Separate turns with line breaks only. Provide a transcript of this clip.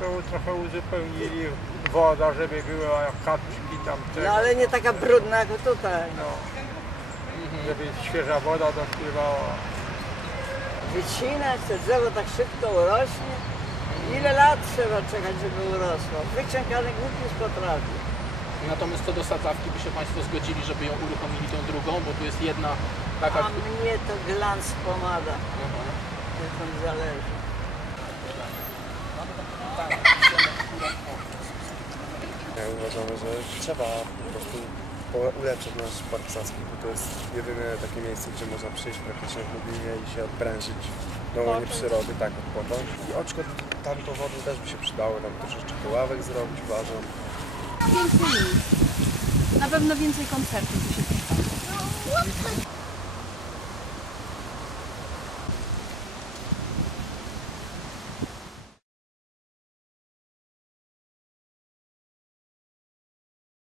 to trochę uzupełnili woda, żeby były kaczki tam.
No ale nie taka brudna jak tutaj.
No, żeby świeża woda dopływała.
Wycinać to drzewo tak szybko urośnie. Ile lat trzeba czekać, żeby urosło? Wyciągany głupi z potrafi.
Natomiast co do sadzawki by się Państwo zgodzili, żeby ją uruchomili tą drugą, bo tu jest jedna taka...
A mnie to glans pomada. Jak on zależy.
Ja uważamy, że trzeba po prostu ulepszyć nasz park Saski, bo to jest jedyne takie miejsce, gdzie można przyjść praktycznie w Lublinie i się odprężyć do łonie przyrody, tak, odpocząć. I oczko tamto wody też by się przydało, tam troszeczkę ławek zrobić, uważam.
Piękne miejsce. Na pewno więcej koncertów by się przydało.